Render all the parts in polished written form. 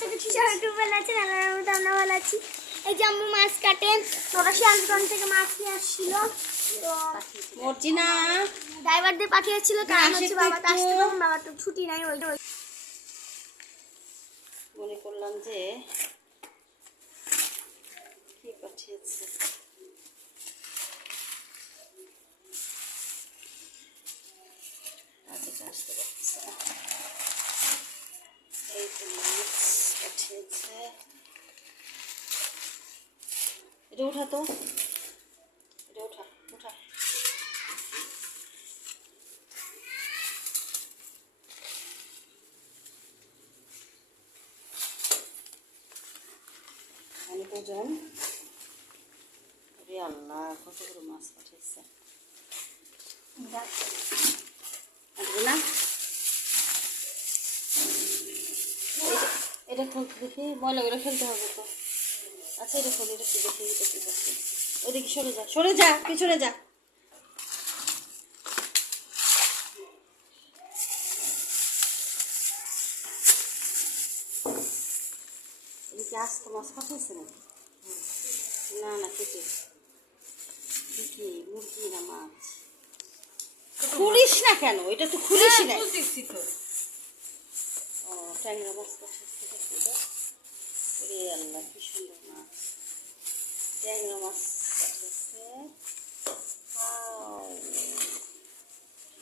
আমরা ভালো আছি। এই যে আম্মু মাছ কাটে, ওরা শিয়ালগঞ্জ থেকে মাছ নিয়ে আসছিল, তো মর্জিনা ড্রাইভার দিয়ে পাঠিয়েছিল, কারণ হচ্ছে বাবা তো আসতে পারবে, বাবা তো ছুটি নাই। ওই মনে করলাম যে কি পাঠিয়েছে, আসতে পারছে না। এই তো মাছ পাঠিয়েছে, এটা উঠা তো, এটা উঠা উঠা। আমি দুজন, আল্লাহ কতগুলো মাছ পাঠিয়েছে না। এটা খুলতে দেখি, ময়লাগুলো ফেলতে হবে তো। আচ্ছা এটা খুলি, এটা কি দেখি, এটা কি হচ্ছে। ওইদিকে সরে যা, সরে যা, পিছনে যা। এদিকে আস্ত মাছ পাঠিয়েছে না, না না কেটে দেখি মুরগি না মাছ। খুলিস না কেন, এটা তো খুলিস না। ও ট্যাংরা মাছ পাঠিয়েছে, আল্লাহ কি সুন্দর মাছ, ট্যাংরা মাছ পাঠিয়েছে।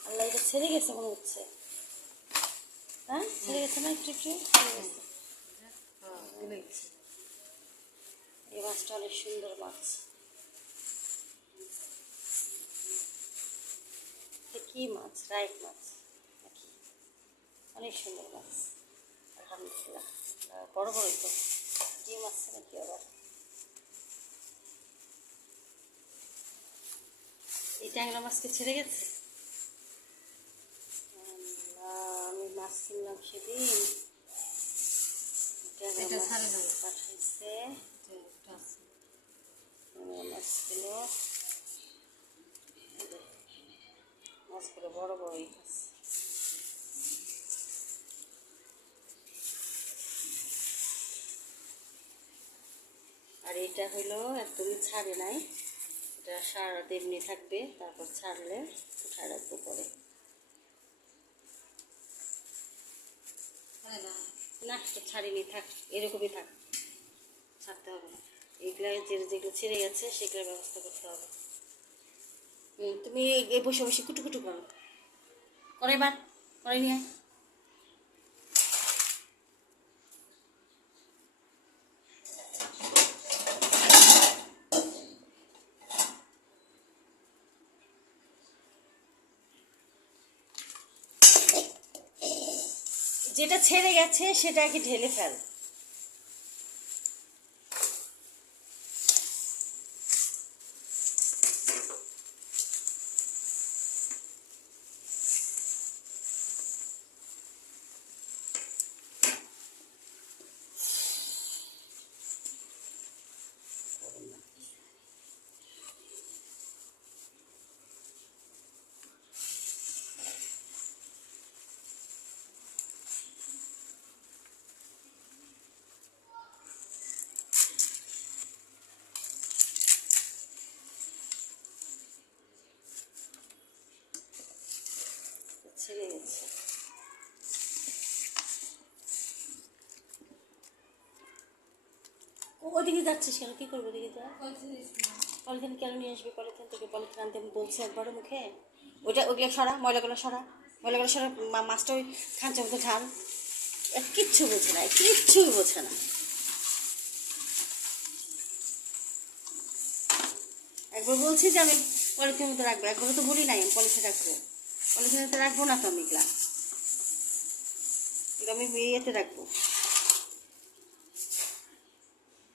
আল্লাহ এটা ছেড়ে গেছে মনে হচ্ছে, হ্যাঁ ছেড়ে গেছে না, একটু একটু ছেড়ে গেছে। এই মাছটা অনেক সুন্দর মাছ। কি মাছ, রাইক মাছ নাকি, অনেক সুন্দর মাছ আলহামদুলিল্লাহ। বড় বড় তো কি মাছ নাকি আবার। এই ট্যাংরা মাছকে ছেড়ে গেছে। আমি মাছ কিনলাম সেদিন, পাঠাইছে মাছগুলো, মাছগুলো বড় বড়ই আছে। আর এটা হলো একদমই ছাড়ে নাই, এটা সারা এমনি থাকবে, তারপর ছাড়লে উঠায় রাখবো পরে। না এটা ছাড়িনি, থাক এরকমই থাক, ছাড়তে হবে না। এগুলো যেগুলো ছেড়ে গেছে সেগুলোর ব্যবস্থা করতে হবে। তুমি বসে বসে কুটুকুটু করো, করে এবার করে নিয়ে। যেটা ছেড়ে গেছে সেটাকে ঢেলে ফেল। ছেড়ে গেছে, ওদিকে যাচ্ছিস কেন, কী করবো ওদিকে যা। পলিথিন কেন নিয়ে আসবি, পলিথিন তোকে পলিথিন আনতে আমি বলছি একবারও মুখে। ওইগুলো সরা, ময়লাগুলো সরা, ময়লাগুলো সরা, মাছটা ওই খাঁচা মতো ঝাল। কিচ্ছু বোঝে না, কিচ্ছুই বোঝে না। একবার বলছি যে আমি পলিথিনের মতো রাখবো, একবারও তো বলি নাই আমি পলিথিন রাখবো, পলিথিনের তো রাখবো না তো আমি। এগুলা আমি ইয়েতে রাখবো,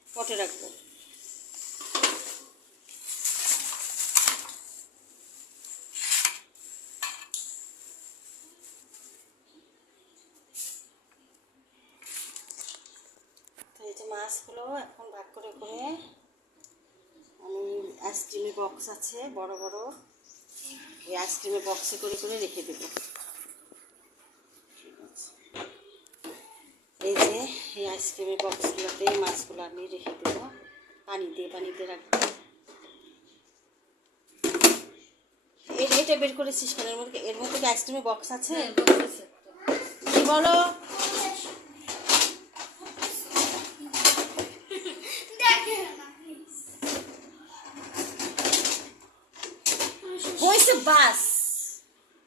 পটে রাখবো। তো এই যে মাছগুলো এখন ভাগ করে করে আমি আইসক্রিমের বক্স আছে বড় বড়, ওই আইসক্রিমের বক্সে করে করে রেখে দেবো। এই যে এই আইসক্রিমের বক্সগুলোতে মাছগুলো আমি রেখে দেবো, পানিতে রাখবো। এটা বের করেছিস কেন? এর মধ্যে কি আইসক্রিমের বক্স আছে? কি বলো? হয়েছে, বাস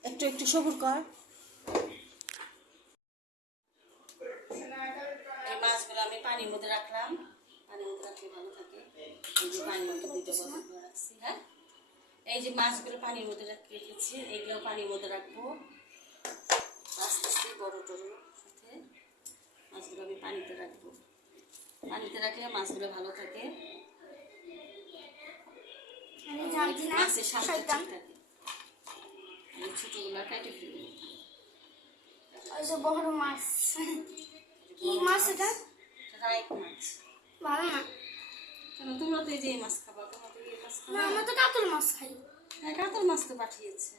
একটু সবুর কর। এই মাছগুলো আমি পানির মধ্যে রাখলাম, পানির মধ্যে রাখলে ভালো থাকে। এই যে পানির মধ্যে 2টা বোতল করে রাখছি। হ্যাঁ, এই যে মাছগুলো পানির মধ্যে রেখেছি, এগুলো পানির মধ্যে রাখবো। আস্তে আস্তে বড় টড়োর সাথে মাছগুলো আমি পানিতে রাখবো। পানিতে রাখলে মাছগুলো ভালো থাকে, মাছের স্বাদটা ঠিক থাকে। ছোটগুলো কেটে ফেলবো। ওই যে বড় মাছ, কি মাছ এটা? রাইক মাছ। ভালো না কেন, তোমরা তো এই যে মাছ খাবা, তোমরা তো এই মাছ খাবা? না, আমরা তো কাতল মাছ খাই। হ্যাঁ, কাতল মাছ তো পাঠিয়েছে।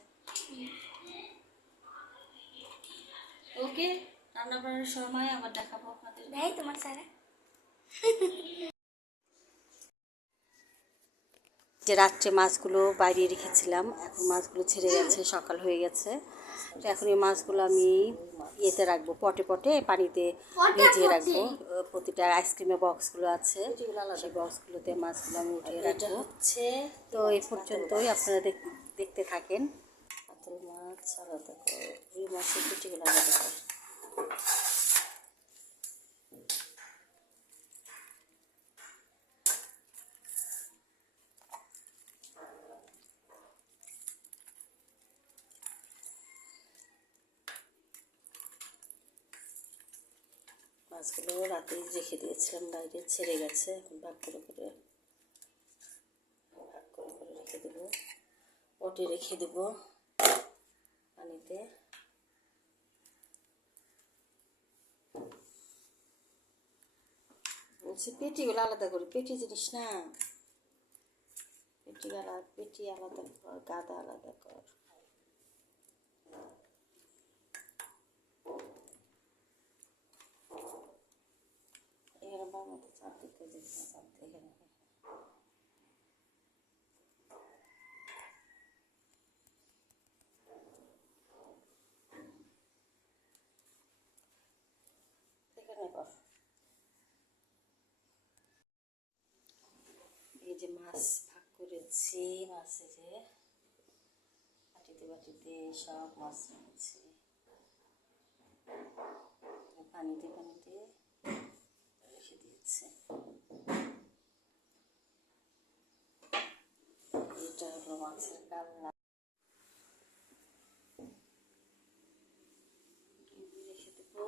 ওকে, রান্না করার সময় আবার দেখাবো আপনাদের। ভাই তোমার সারা যে রাত্রে মাছগুলো বাইরে রেখেছিলাম, এখন মাছগুলো ছেড়ে গেছে, সকাল হয়ে গেছে। তো এখন এই মাছগুলো আমি ইয়েতে রাখবো, পটে পানিতে ভিজিয়ে রাখবো। প্রতিটা আইসক্রিমের বক্সগুলো আছে, সেই বক্সগুলোতে মাছগুলো আমি উঠিয়ে রাখবো। তো এই পর্যন্তই, আপনারা দেখতে থাকেন। কাতল মাছ আলাদা কর, রুই মাছের পেটিগুলো আলাদা কর। মাছগুলো রাতেই রেখে দিয়েছিলাম বাইরে, ছেড়ে গেছে। এখন ভাগ করে রেখে দেবো, পটে রেখে দেবো পানিতে। বলছি পেটিগুলো আলাদা করি, পেটি জিনিস না, পেটি আলাদা কর, গাদা আলাদা কর। এখানে বানাতে চাপ দিতে এখানে কর। এই যে মাছ ভাগ করেছি, মাছে যে বাটিতে সব মাছ রেখেছি, পানিতে রেখে দিয়েছি। এটা হলো মাছের কাল্লা, রেখে দেবো।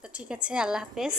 তো ঠিক আছে, আল্লাহ হাফেজ।